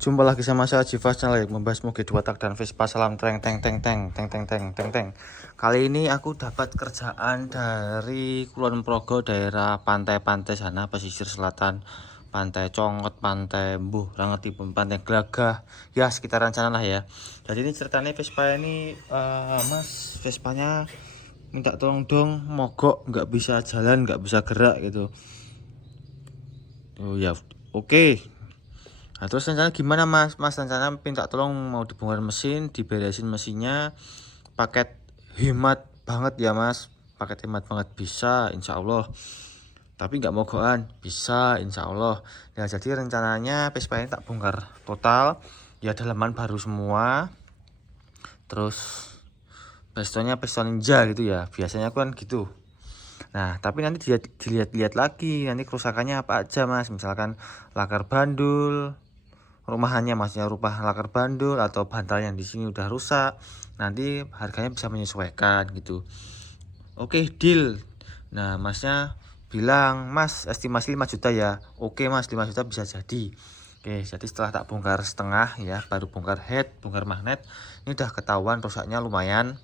Jumpa lagi sama saya Jiva channel yang membahas moge 2 tak dan Vespa. Salam teng teng teng teng teng teng teng teng teng. Kali ini aku dapat kerjaan dari Kulon Progo, daerah pantai-pantai sana, pesisir selatan, Pantai Congot, Pantai Mbuh, Rangeti, Pantai Glagah, ya sekitaran sana lah ya. Jadi ini ceritanya Vespa ini, Mas, Vespanya minta tolong dong, mogok, nggak bisa jalan, nggak bisa gerak gitu. Oh ya, oke. Nah, terus rencana gimana mas? Mas rencana minta tolong mau dibongkar mesin, diberesin mesinnya, paket hemat banget ya mas, paket hemat banget bisa, insya Allah. Tapi nggak mogokan, bisa, insya Allah. Ya jadi rencananya Vespa ini tak bongkar total, ya dalaman baru semua. Terus pistonnya piston ninja gitu ya, biasanya aku kan gitu. Nah tapi nanti dilihat-lihat lagi, nanti kerusakannya apa aja mas, misalkan lakar bandul, rumahannya maksudnya rumah lakar bandul atau bantal yang di sini udah rusak, nanti harganya bisa menyesuaikan gitu. Oke, deal. Nah masnya bilang mas estimasi 5 juta ya. Oke mas, 5 juta bisa jadi. Oke, jadi setelah tak bongkar setengah ya, baru bongkar head, bongkar magnet, ini udah ketahuan rusaknya lumayan.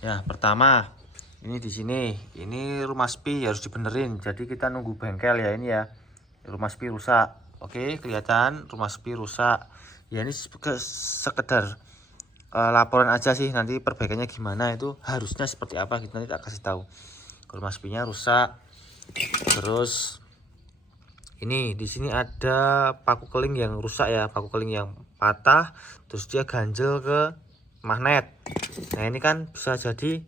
Ya pertama, ini di sini, ini rumah spi harus dibenerin, jadi kita nunggu bengkel ya. Ini ya rumah spi rusak. Oke, kelihatan rumah spi rusak ya. Ini sekedar laporan aja sih, nanti perbaikannya gimana itu harusnya seperti apa gitu nanti tak kasih tahu. Rumah spinya rusak. Terus ini di sini ada paku keling yang rusak ya, paku keling yang patah, terus dia ganjel ke magnet. Nah ini kan bisa jadi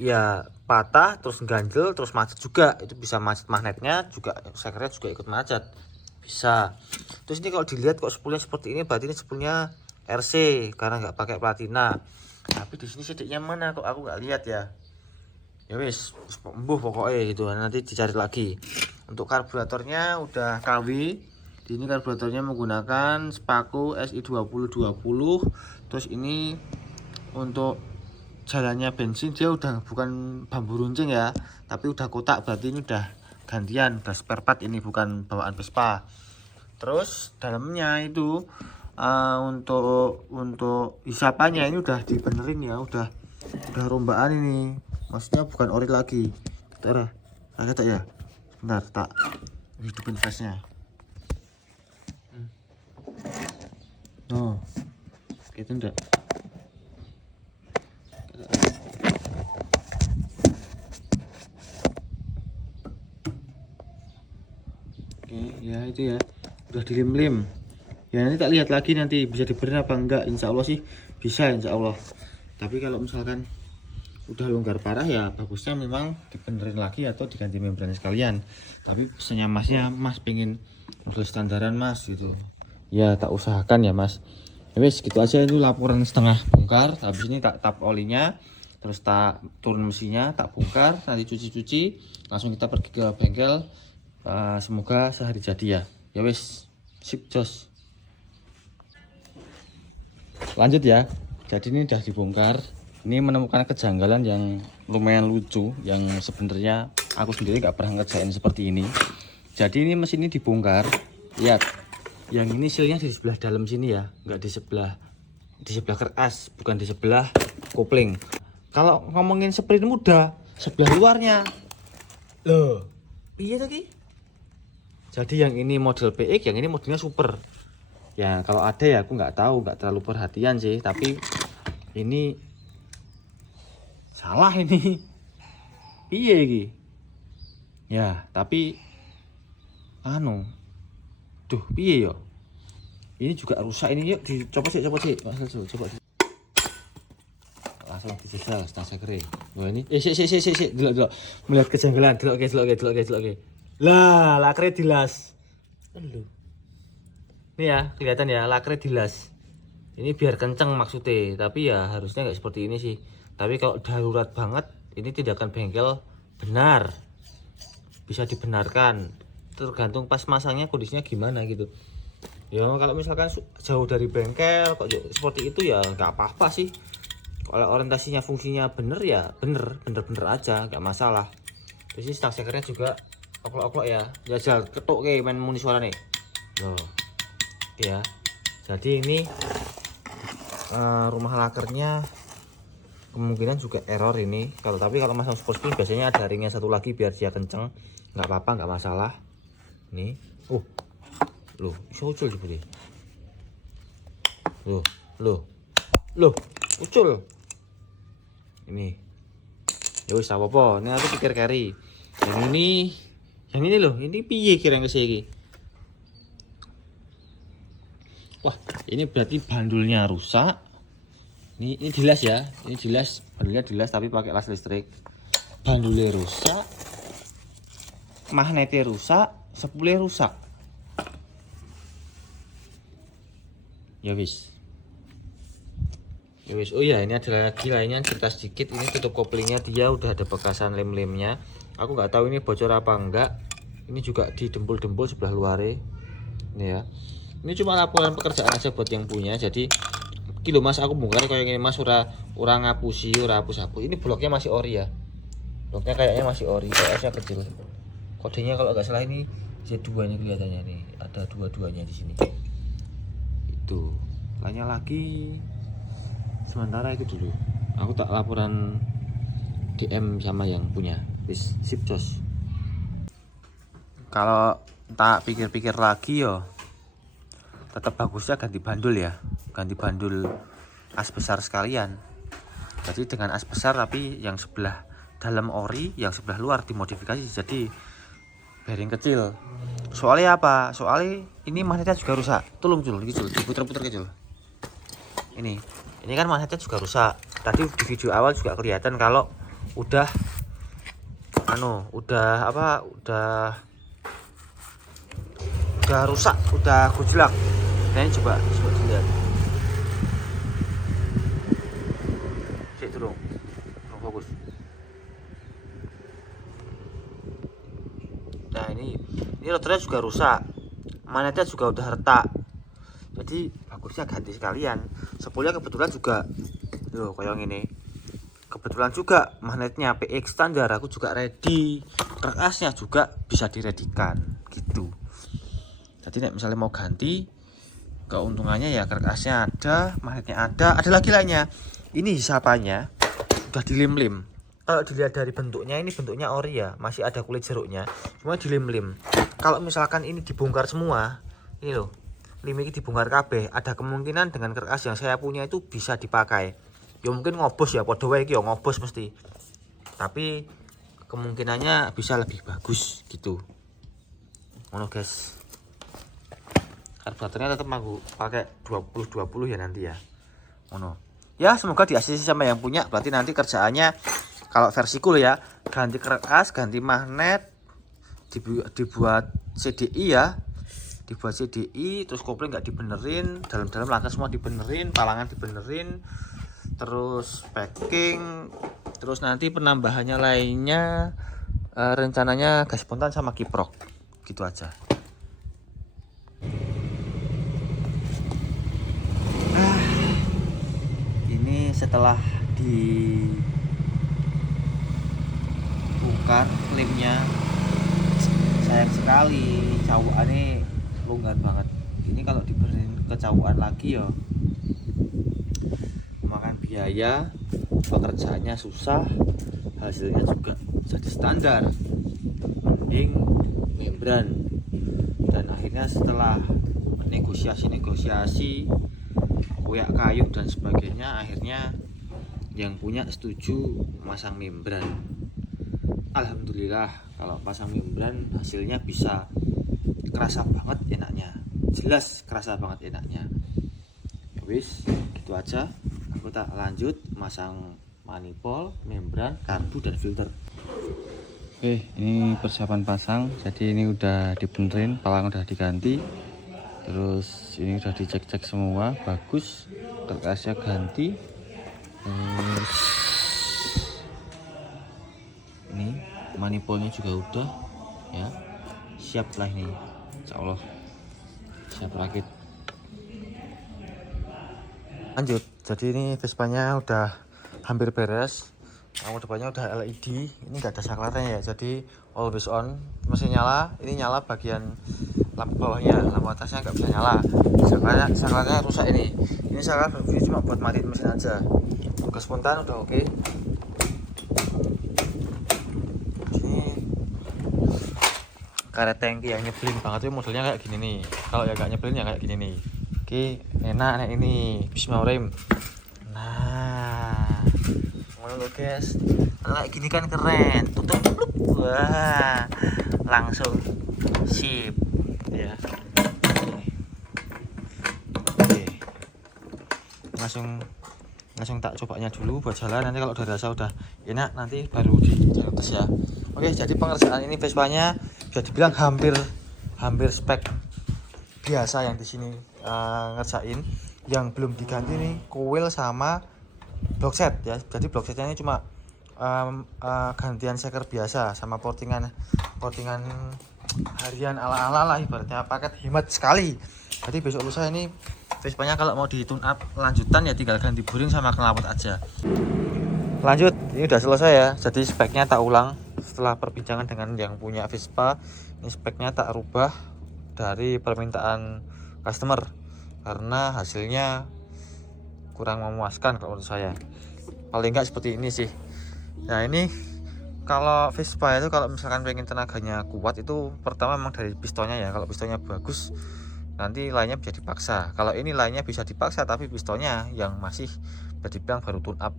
ya patah terus ganjel terus macet juga, itu bisa macet magnetnya juga, sekernya juga ikut macet bisa. Terus ini kalau dilihat kok spoolnya seperti ini, berarti ini spoolnya RC karena nggak pakai platina. Tapi di sini sediknya mana kok aku nggak lihat ya. Ya wis embuh pokoknya gitu, nanti dicari lagi. Untuk karburatornya udah KW. Di ini karburatornya menggunakan Spaco SI 2020. Terus ini untuk jalannya bensin dia udah bukan bambu runcing ya, tapi udah kotak, berarti ini udah gantian, udah spare part, ini bukan bawaan Vespa. Terus dalamnya itu untuk hisapannya ini udah dibenerin ya, udah rombaan ini, maksudnya bukan ori lagi. Bentar tak ya, bentar tak hidupin flashnya. Oh gitu enggak. Oke ya, itu ya udah dilim-lim ya, nanti tak lihat lagi nanti bisa dibenerin apa enggak. Insya Allah sih bisa, insya Allah. Tapi kalau misalkan udah longgar parah ya bagusnya memang dibenerin lagi atau diganti membrannya sekalian. Tapi pesannya masnya, mas pengen model standaran mas gitu ya, tak usahakan ya mas. Ya wes gitu aja, itu laporan setengah bongkar. Habis ini tak tap olinya, terus tak turun mesinnya, tak bongkar, nanti cuci-cuci langsung kita pergi ke bengkel. Semoga sehari jadi ya. Ya wes, sip jos. Lanjut ya. Jadi ini udah dibongkar. Ini menemukan kejanggalan yang lumayan lucu, yang sebenarnya aku sendiri nggak pernah ngerjain seperti ini. Jadi ini mesin ini dibongkar. Lihat, yang ini sealnya di sebelah dalam sini ya, nggak di sebelah keras, bukan di sebelah kopling. Kalau ngomongin sprint mudah, sebelah luarnya. Loh, iya tadi. Jadi yang ini model PX, yang ini modelnya super. Ya kalau ada ya aku nggak tahu, nggak terlalu perhatian sih. Tapi ini salah ini. Iya iki. Ya tapi duh piye yo. Ini juga rusak ini, yuk dicoba sih, coba. Langsung dijajal setengah sekre. Wah ini, sik, delok. Melihat kejanggalan, delok. Lah, lakre dilas. Lho. Ini ya, kelihatan ya, lakre dilas. Ini biar kenceng maksudnya, tapi ya harusnya nggak seperti ini sih. Tapi kalau darurat banget, ini tindakan bengkel benar. Bisa dibenarkan. Tergantung pas masangnya kondisinya gimana gitu. Ya kalau misalkan jauh dari bengkel kok seperti itu ya nggak apa-apa sih. Kalau orientasinya fungsinya bener ya bener aja, nggak masalah. Terus ini stang sekernya juga oklok ya, jajal ketuk ke main muni suara nih loh ya. Jadi ini rumah lakernya kemungkinan juga error ini. Tapi kalau masang sport spring biasanya ada ringnya satu lagi biar dia kenceng. Nggak apa-apa, nggak masalah. Nih, loh, bisa ucul seperti. Loh, ucul. Ini. Ya wis apa-apa, ini aku pikir carry. Yang ini loh, ini piye kira yang kesini. Wah, ini berarti bandulnya rusak. Ini dilas ya, ini dilas, bandulnya dilas tapi pakai las listrik. Bandulnya rusak, magnetnya rusak, spoolnya rusak. Ya wis. Oh iya, ini ada lagi lainnya cerita sedikit. Ini tutup koplingnya dia udah ada bekasan lem-lemnya. Aku nggak tahu ini bocor apa enggak. Ini juga didempul-dempul sebelah luarnya. Ini ya. Ini cuma laporan pekerjaan aja buat yang punya. Jadi kilo mas aku bongkar kayak gini mas, ora ngapusi, ora hapus. Ini bloknya masih ori ya. Bloknya kayaknya masih ori, kayaknya kecil. Kodenya kalau nggak salah ini Z2 nya kelihatannya nih. Ada dua-duanya di sini. Itu. Lainnya lagi. Sementara itu dulu. Aku tak laporan DM sama yang punya. Sip jos. Kalau tak pikir-pikir lagi yo, tetap bagusnya ganti bandul ya, ganti bandul as besar sekalian. Jadi dengan as besar tapi yang sebelah dalam ori, yang sebelah luar dimodifikasi jadi bearing kecil. Soalnya apa? Soalnya ini magnetnya juga rusak. Tolong Jul, diputer-puter kecil. Ini kan magnetnya juga rusak. Tadi di video awal juga kelihatan kalau udah rusak, udah gujlak. Nah ini coba dilihat. Cek dulu, fokus. Nah ini rotornya juga rusak, magnetnya juga udah retak. Jadi bagusnya ganti sekalian. Spoolnya kebetulan juga, loh kayak gini. Kebetulan juga magnetnya PX standar aku juga ready. Kerasnya juga bisa diredikan gitu. Jadi misalnya mau ganti, keuntungannya ya kerasnya ada, magnetnya ada lagi lainnya. Ini hisapannya udah dilim-lim. Kalau dilihat dari bentuknya, ini bentuknya ori ya, masih ada kulit jeruknya, cuma dilim-lim. Kalau misalkan ini dibongkar semua, ini loh, lim ini dibongkar kabeh, ada kemungkinan dengan kertas yang saya punya itu bisa dipakai. Ya mungkin ngobos ya, podo wae iki ya ngobos mesti. Tapi kemungkinannya bisa lebih bagus gitu. Ngono guys. Karburatornya tetap mau pakai 20-20 ya nanti ya. Ngono. Ya semoga diasisi sama yang punya. Berarti nanti kerjaannya kalau versiku ya, ganti kertas, ganti magnet, dibuat CDI ya. Dibuat CDI, terus kopling nggak dibenerin, dalam-dalam latar semua dibenerin, palangan dibenerin, terus packing, terus nanti penambahannya lainnya rencananya gas spontan sama kiprok. Gitu aja. Setelah dibongkar lemnya, sayang sekali cawakannya longgar banget. Ini kalau diberiin kecawaan lagi ya makan biaya, pekerjaannya susah, hasilnya juga jadi standar, mending membran. Dan akhirnya setelah negosiasi koyak kayu dan sebagainya, akhirnya yang punya setuju masang membran. Alhamdulillah kalau pasang membran hasilnya bisa kerasa banget enaknya, jelas kerasa banget enaknya. Wis gitu aja, aku tak lanjut masang manifold, membran, kartu dan filter. Oke, ini persiapan pasang. Jadi ini udah dibenerin, palang udah diganti. Terus ini udah dicek-cek semua bagus, kertasnya ganti. Terus ini manifoldnya juga udah ya, siap lah ini, insya Allah siap rakit. Lanjut, jadi ini Vespanya udah hampir beres. Lampu depannya udah LED, ini nggak ada saklarnya ya, jadi always on, mesin nyala, ini nyala bagian lampu bawahnya, lampu atasnya nggak bisa nyala. Saklarnya rusak ini saklar berfungsi cuma buat matiin mesin aja. Tugas spontan udah oke. Ini karet tangki yang nyebelin banget tuh modelnya kayak gini nih. Kalau ya nggak nyebelin ya kayak gini nih. Oke, enak nih ini. Bismillahirrahmanirrahim. Nah, ngono guys. Kayak gini kan keren. Tutup. Wah, langsung sip ya. Oke. Langsung tak cobanya dulu buat jalan, nanti kalau udah rasa udah enak nanti baru dites ya. Oke, jadi pengerjaan ini Vespanya bisa dibilang hampir spek biasa yang di sini ngerjain. Yang belum diganti nih coil sama blockset ya. Jadi blocksetnya ini cuma gantian seker biasa sama portingan harian ala-ala lah, ibaratnya paket hemat sekali. Jadi besok lusa ini Vespanya kalau mau di tune up lanjutan ya tinggal ganti buring sama knalpot aja. Lanjut, ini udah selesai ya. Jadi speknya tak ulang setelah perbincangan dengan yang punya Vespa. Ini speknya tak rubah dari permintaan customer karena hasilnya kurang memuaskan kalau menurut saya. Paling enggak seperti ini sih. Nah, ini kalau Vespa itu kalau misalkan pengen tenaganya kuat itu pertama memang dari pistonnya ya. Kalau pistonnya bagus nanti lainnya bisa dipaksa. Kalau ini lainnya bisa dipaksa tapi pistonnya yang masih bisa dibilang baru tune up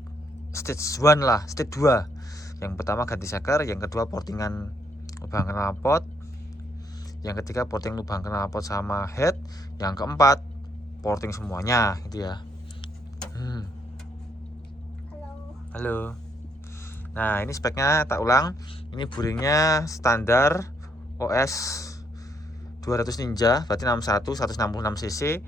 stage 1 lah, stage 2. Yang pertama ganti seker, yang kedua portingan lubang knalpot, yang ketiga porting lubang knalpot sama head, yang keempat porting semuanya gitu ya. Halo. Nah, ini speknya tak ulang. Ini buringnya standar OS 200 Ninja, berarti 61 166 cc.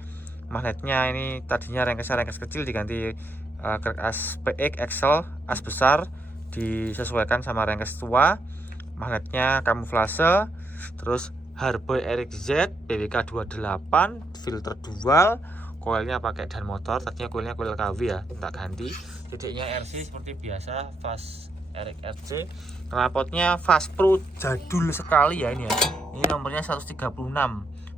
Magnetnya ini tadinya rengkes kecil diganti krek as PX XL, as besar disesuaikan sama rengkes tua. Magnetnya kamuflase, terus Harboy RXZ PWK 28, filter dual, koilnya pakai dan motor. Tadinya koilnya koil KW ya, tak ganti. Titiknya RC seperti biasa, fast RXRC. Knalpotnya Fast Pro jadul sekali ya ini ya. Ini nomornya 136.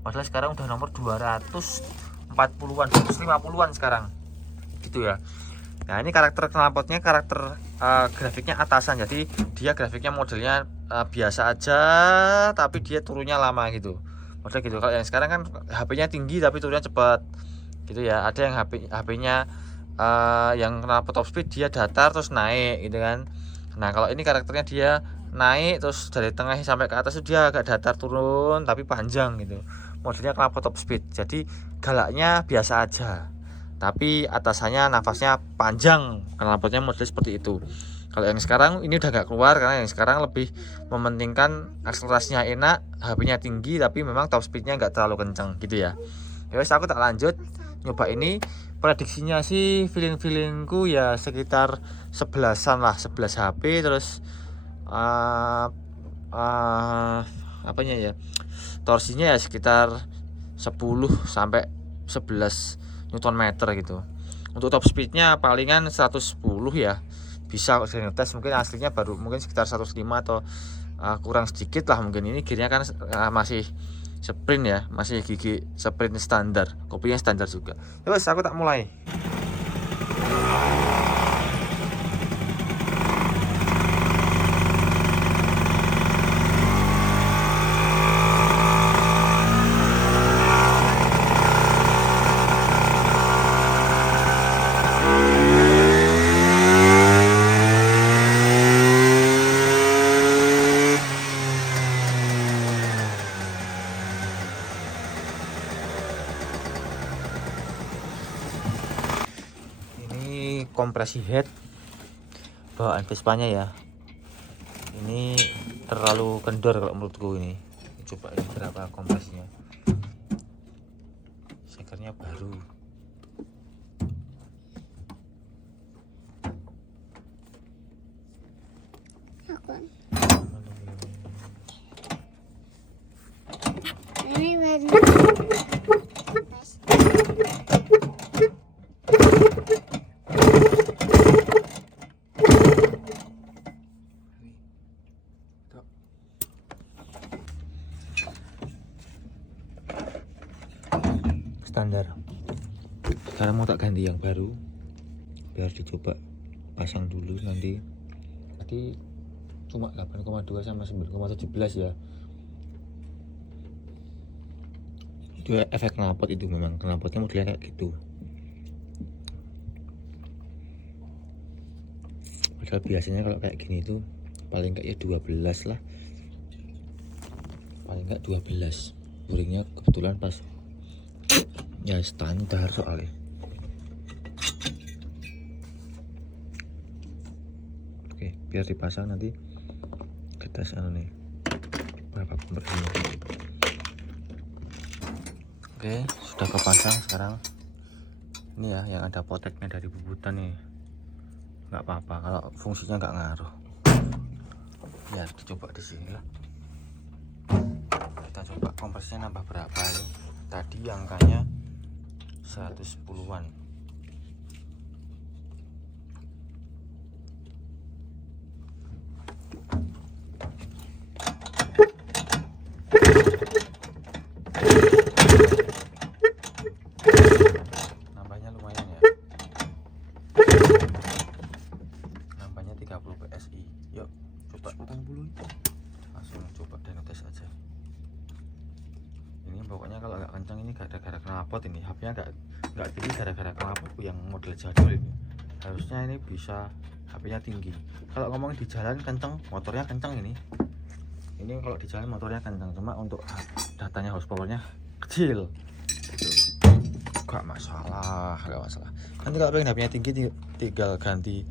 Padahal sekarang udah nomor 240-an, 250-an sekarang. Gitu ya. Nah, ini karakter knalpotnya karakter grafiknya atasan. Jadi dia grafiknya modelnya biasa aja tapi dia turunnya lama gitu. Model gitu. Kalau yang sekarang kan HP-nya tinggi tapi turunnya cepat. Gitu ya. Ada yang HP-nya yang knalpot top speed dia datar terus naik gitu kan. Nah, kalau ini karakternya dia naik terus dari tengah sampai ke atas itu dia agak datar turun tapi panjang gitu. Modelnya knalpot top speed. Jadi galaknya biasa aja. Tapi atasannya nafasnya panjang. Knalpotnya model seperti itu. Kalau yang sekarang ini udah gak keluar karena yang sekarang lebih mementingkan akselerasinya enak, HP-nya tinggi tapi memang top speednya nggak terlalu kencang gitu ya. Ya wes, aku tak lanjut nyoba ini. Prediksinya sih feelingku ya sekitar 11-an lah, 11 HP. Terus apanya ya, torsinya ya sekitar 10 sampai 11 Newton meter gitu. Untuk top speednya palingan 110 ya, bisa kalau tes. Mungkin aslinya baru mungkin sekitar 105 atau kurang sedikit lah mungkin. Ini gearnya kan masih sprint ya, masih gigi sprint standar, kopinya standar juga. Ya wes, aku tak mulai. Kompresi head bawaan Vespanya ya, ini terlalu kendor kalau menurutku. Ini coba ini berapa kompresinya. Sekernya baru. Ini baru. standar. Sekarang mau tak ganti yang baru biar dicoba pasang dulu nanti. Tadi cuma 8,2 sama 9,17 ya. Itu efek knalpot, itu memang knalpotnya modelnya kayak gitu. Padahal biasanya kalau kayak gini tuh paling enggak ya 12 lah, paling enggak 12. Buringnya kebetulan pas ya standar soalnya. Oke, biar dipasang nanti kita nih berapa kompresinya. Oke, sudah kepasang sekarang. Ini ya yang ada poteknya dari bubutan nih. Nggak apa-apa kalau fungsinya nggak ngaruh. Ya dicoba di sini lah. Kita coba kompresinya nambah berapa ya. Tadi angkanya 110-an. Nambahnya lumayan ya. Nambahnya 30 PSI. Yuk coba 40. Langsung coba dan tes aja. Ini pokoknya kalau nggak kencang ini gara-gara knalpot ini. HP-nya nggak tinggi gara-gara knalpot yang model jadul ini. Harusnya ini bisa HP-nya tinggi. Kalau ngomong di jalan kencang, motornya kencang ini. Ini kalau di jalan motornya kencang, cuma untuk datanya horsepower-nya kecil. Gitu. Gak masalah. Nanti kalau pengen HP-nya tinggi tinggal ganti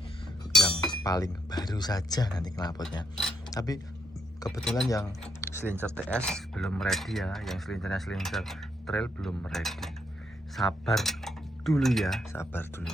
yang paling baru saja nanti knalpotnya. Tapi kebetulan yang Slincer TS belum ready ya, yang Slincernya Slincer Trail belum ready. Sabar dulu ya, sabar dulu.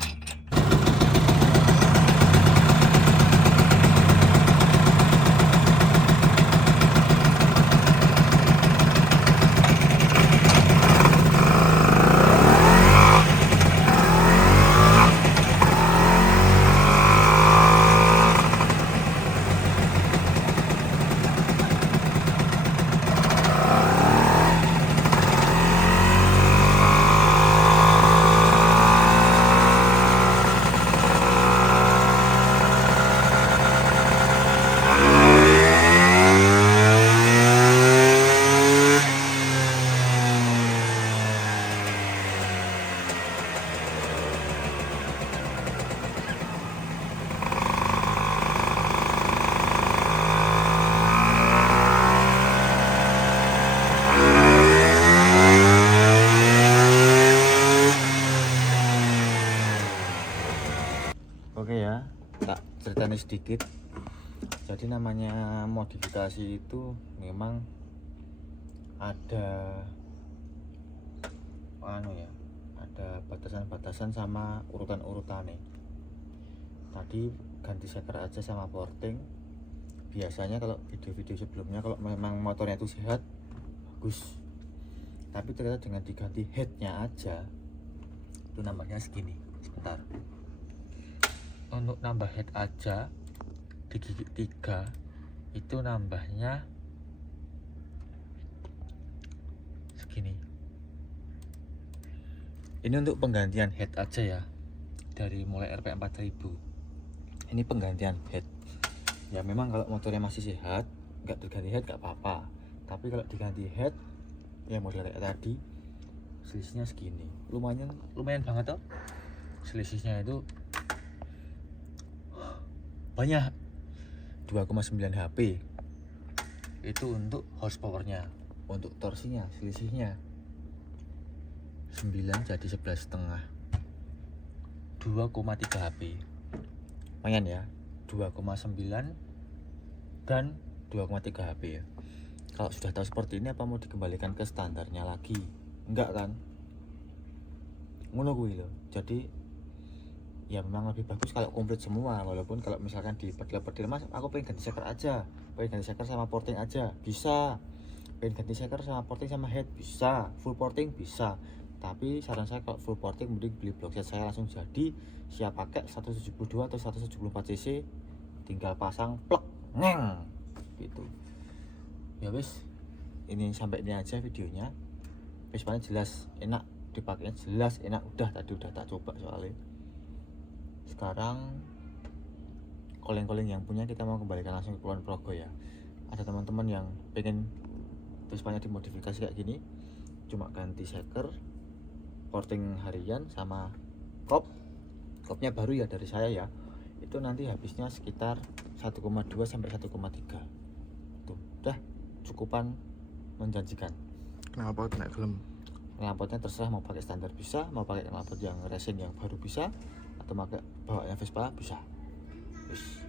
Oke ya, tak ceritain sedikit. Jadi namanya modifikasi itu memang ada ada batasan-batasan sama urutan-urutan nih. Tadi ganti seker aja sama porting. Biasanya kalau video-video sebelumnya kalau memang motornya itu sehat bagus. Tapi ternyata dengan diganti headnya aja itu nambahnya segini. Sebentar. Untuk nambah head aja di gigi 3 itu nambahnya segini. Ini untuk penggantian head aja ya, dari mulai RP 4000. Ini penggantian head ya. Memang kalau motornya masih sehat nggak diganti head nggak apa-apa, tapi kalau diganti head ya model kayak tadi selisihnya segini. Lumayan banget toh selisihnya, itu banyak. 2,9 HP itu untuk horsepowernya. Untuk torsinya selisihnya 9 jadi 11,5. 2,3 HP lumayan ya. 2,9 dan 2,3 HP ya. Kalau sudah tahu seperti ini apa mau dikembalikan ke standarnya lagi? Enggak kan, ngono kuwi lho. Jadi ya memang lebih bagus kalau komplit semua. Walaupun kalau misalkan di pedal-pedal, mas aku pengen ganti seker aja, pengen ganti seker sama porting aja, bisa. Pengen ganti seker sama porting sama head, bisa. Full porting bisa. Tapi saran saya kalau full porting mending beli blockset saya langsung jadi, siap pakai 172 atau 174 cc, tinggal pasang plek ngeng gitu. Ya wis, ini sampai ini aja videonya. Wis paling jelas, enak, dipakainya jelas enak. Tadi udah tak coba soalnya. Sekarang calling yang punya kita mau kembalikan langsung ke Kulon Progo ya. Ada teman-teman yang pengen Vespanya dimodifikasi kayak gini, cuma ganti seker, porting harian sama kopnya baru ya dari saya ya. Itu nanti habisnya sekitar 1,2 sampai 1,3. Tuh, udah cukupan menjanjikan. Knalpot nek gelem. Knalpotnya terserah mau pakai standar bisa, mau pakai knalpot yang racing yang baru bisa, atau pakai bawanya Vespa bisa. Terus